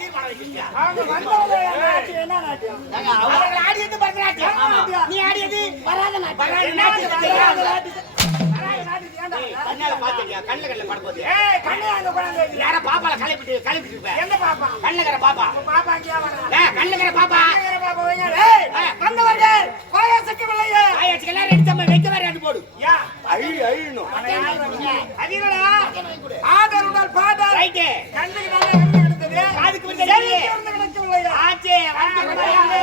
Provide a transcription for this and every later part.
தீர்மானம் வைக்கிறீங்க. அவங்க வந்தவங்க நாட்டியம் என்ன நாட்டியம்? அவர்கள் ஆடியது பரதநாட்டியம். நீ ஆடியது பரதநாட்டியம். கண்ணால பாத்துக்கியா? கண்ணுல படும்போது யார பாப்பால கிளப்பிட்டு இருப்ப. என்ன பாப்பா? கண்ணுக்கிற பாப்பா. பாப்பா அங்கேயா வர? கண்ணுக்கிற பாப்பா. வந்தவர்கள் கோயாசக்கவில்லையே. கோயாசக்கு எல்லாரும் எடுத்தம்ம வைக்க வேற அது போடு. யா அழியணும். அதிரடா. ஆதருடல் பாதர். ரைட். கண்ணுக்கு நல்லா இருந்து கிடந்தது. காதுக்கு வந்து சரி இருந்து கிடக்கவில்லையே. ஆச்சே வந்து விளையாடு.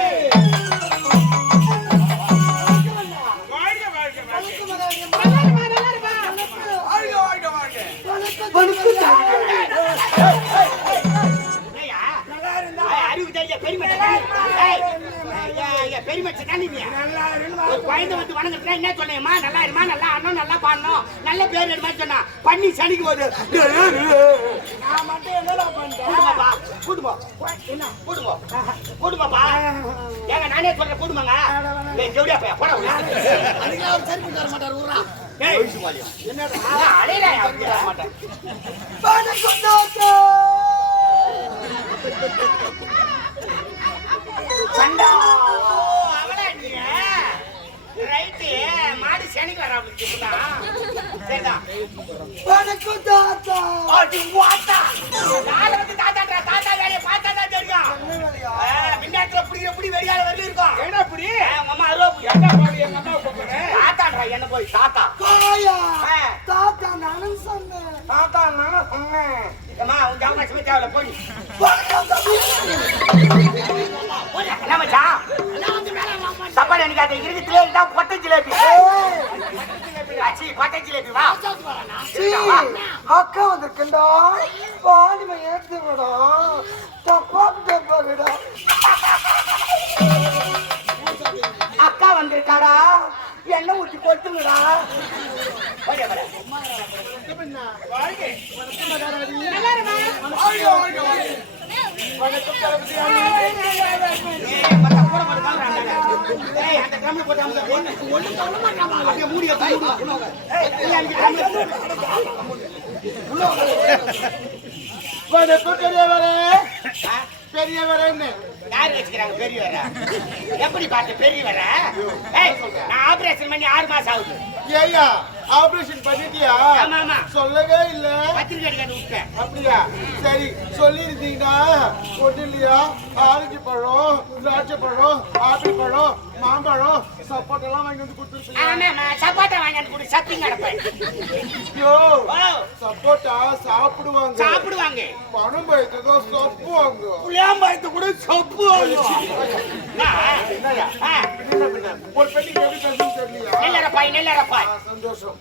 என்ன சொன்னேம்மா? நல்லா இருமா, நல்லா ஆடணும், நல்லா பாடணும், நல்ல பேர் எடுமா சொன்னா பண்ணி சனிக்கு போகுது. கூடுமாப்பா. ஏங்க நானே சொல்றேன் கூடுமாங்க. ஜவுடியா பையா போட சண்டா அவளா நீ ரைட்டு மாடு சனிக்கு வர சரிதான். தாத்தா வேலையை பார்த்தா தான் தெரியும். மின்னாத்துல பிடிக்கிற பிடி வெளியால வரல இருக்கும். என்ன பிடி? அம்மா அருவா பிடி. என்ன பாடி எங்க அம்மா கூப்பிடுறேன். தாத்தாடா என்ன போய் தாத்தா. கோயா. தாத்தா நானும் சொன்னேன். தாத்தா நானும் சொன்னேன். அம்மா உன் ஜாமா சமைச்சாவல போடி. என்ன மச்சான்? சப்பாடு எனக்கு இருக்குதுல இதான் கொட்டை ஜிலேபி. ஆச்சி கொட்டை ஜிலேபி வா. அக்கா வந்திருக்கா பாலிமை ஏற்றுடா தப்பாடா. அக்கா வந்திருக்காடா என்ன ஊற்றி கொட்டுங்கடா. பெரியவரே யாரு வச்சுக்கிறாங்க பெரியவர? எப்படி பார்த்து பெரியவர? நான் ஆபரேஷன் பண்ணி 6 மாசம் ஆகுது. ஏய்யா ஆபரேஷன் பண்ணிட்டியா? ஆமா ஆமா சொல்லவே இல்ல. பத்திரிக்கை எடுக்க விட்டேன். அப்படியா? சரி சொல்லிருந்தீங்கன்னா ஒண்ணு இல்லையா? ஆரஞ்சு பழம், திராட்சை பழம், ஆப்பிள் பழம், மாம்பழம், சப்போட்டா எல்லாம் வாங்கி வந்து கொடுத்துருப்பீங்க. ஆமா சப்போட்டா வாங்கி வந்து கொடு சப்பிங் நடப்பேன். ஐயோ சப்போட்டா சாப்பிடுவாங்க. சாப்பிடுவாங்க. பணம் பயத்துக்கு சொப்புவாங்க. புளியாம்பழத்து கூட சொப்புவாங்க. ஒரு பெட்டிக்கு எப்படி தெரியலையா? நெல்லரப்பாய் நெல்லரப்பாய். சந்தோஷம்.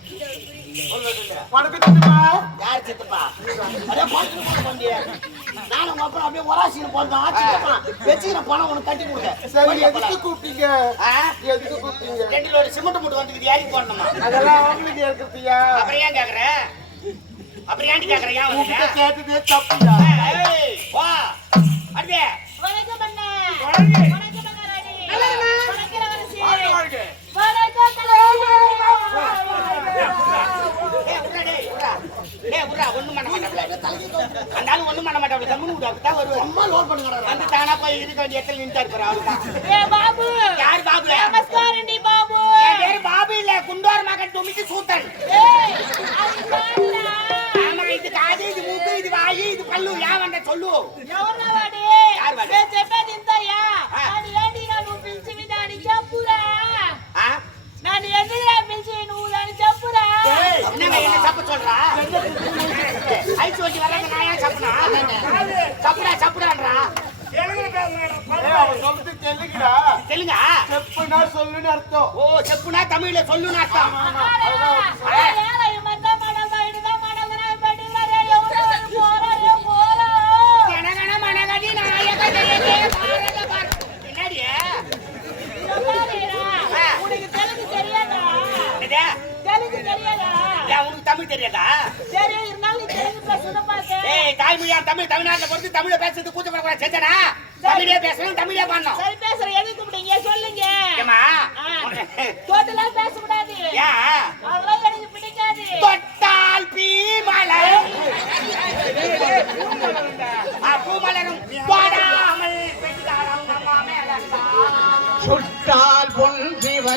வணக்கம் சித்தப்பா. யார் சித்தப்பா? அதே பாத்து போண்டிய. நான் உங்க அப்புறம் அப்படியே ஒராசில போறோம். சித்தப்பா வெச்சிர பணம் உனக்கு கட்டி கொடுங்க. சரி எதுக்கு கூப்பிட்டீங்க? எதுக்கு கூப்பிட்டீங்க? 2 லோடு சிமெண்ட் மூட்டை வந்துக்குது யாருக்கு போடணுமா? அதெல்லாம் வாங்கிட்டு இருக்கறியா? அப்புறம் ஏன் கேக்குற? அப்புறம் ஏன் கேக்குற? ஏன் உன்கிட்ட கேட்டதே தப்புடா. ஏய் வா. அடே வணக்கம் அண்ணா. வணக்கம். வணக்கம் அண்ணா ராணி. நல்லா இருமா. வணக்கம் அரசி. வணக்கம். வணக்கம் தலைவா. ஒண்ணும் பண்ண மாட்டாப்ல. அந்த ஆளு ஒண்ணும் பண்ண மாட்டாப்ல. கம்முனு விடு. தான் வருவார். அம்மா லோட் பண்ணுங்கடா. அந்த தானா போய் இருக்க வேண்டிய இடத்துல நின்னுட்டு இருக்காரு அவர்தான். ஏ பாபு. யார் பாபு? நமஸ்காரம் டி பாபு. என் பேரு பாபு இல்ல குண்டோர் மகன் துமிக்கு சூத்தன். ஏய் அது பாருடா. ஆமா இது காது இது மூக்கு இது வாய் இது பல்லு யா வந்த சொல்லு. ఎవరు వాడి? யார் வாடி? నేను చెప్పేది ఇంతయ్యా. అది ఏంటి నువ్వు పిలిచి విధాని చెప్పురా. నన్ను ఎందుకురా పిలిచి నువ్వు దాన్ని చెప్పురా. என்னங்க என்ன தப்பு சொல்றா? ஐஸ் வண்டி வராங்க நான் ஏன் சப்புனா? சப்புடா சப்புடான்றா. தெலுங்குல பேசுறேன். அவன் சொல்றது தெலுங்குடா. தெலுங்கா? செப்புனா சொல்லுன்னு அர்த்தம். ஓ செப்புனா தமிழ்ல சொல்லுன்னு அர்த்தம். யாரா இவன்டா மடங்க இடுதா மடங்கனா பெட்டிங்கரே எவரோ போறா போறா. கணகண மணகடி நாயக ஜெயதே பாரத பார். என்னடி? உனக்கு தெலுங்கு தெரியாதா? என்னடா? தெலுங்கு தெரியாதா? யா உனக்கு தமிழ் தெரியாதா? சரி இருந்தாலும் நீ தெலுங்கு பேசுறத பாத்தே. ஏய் தாய்மொழியா தமிழ்நாட்டுல பொறுத்து தமிழ்ல பேசுறது கூச்சப்படக்கூடாது செஞ்சனா? தமிழே பேசணும் தமிழே பண்ணணும். சரி பேசுற எதுக்கு கூப்பிட்டீங்க சொல்லுங்க. ஏமா டோட்டலா பேச கூடாது. யா அதெல்லாம் எனக்கு பிடிக்காது. தொட்டால் பூ மலரும்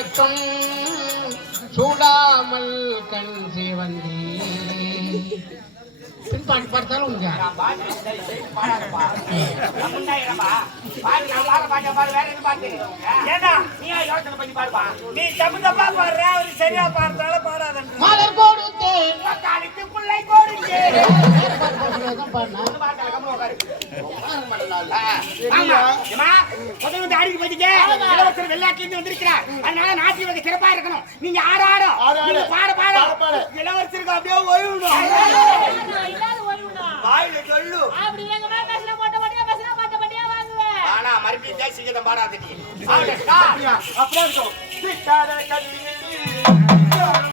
வணக்கம் சூடாமல் கண் சிவந்தி பின்பாட்டு பார்த்தாலும் உங்க நான் பாட்டு சரி சரி பாடாதப்பா. நான் முன்னாயிரப்பா. பாட்டு நான் பாட பாட்டேன் பாடு வேற எதுவும் பாட்டு. ஏண்டா நீயா யோசனை பண்ணி பாடுப்பா. நீ தப்பு தப்பா பாடுற அவரு சரியா பாடுறால பாடாதன்ற. மலர் கொடுத்தேன் காலிக்கு புள்ளை கோருங்க. பாடினா பாட்டால கம்முனு உட்காரு. ஆமா. ஏம்மா, முதல்ல வந்து ஆடிக்கு போயிட்டீங்க. இளவரசர் வெள்ளாட்டில இருந்து வந்திருக்கிறார். அதனால நாட்டிய வகை சிறப்பா இருக்கணும். நீங்க ஆடாடும். நீங்க பாட பாட. இளவரசருக்கு அப்படியே ஓய்வுடும். வாயில சொல்லு. அப்படி எங்க மேல பேசுனா மொட்டை மொட்டையா வாங்குவேன். ஆனா மறுபடியும் தேசிகதம் பாடாத நீ. அப்படியே அப்படியா? அப்படியே இருக்கும். சிட்டார கட்டி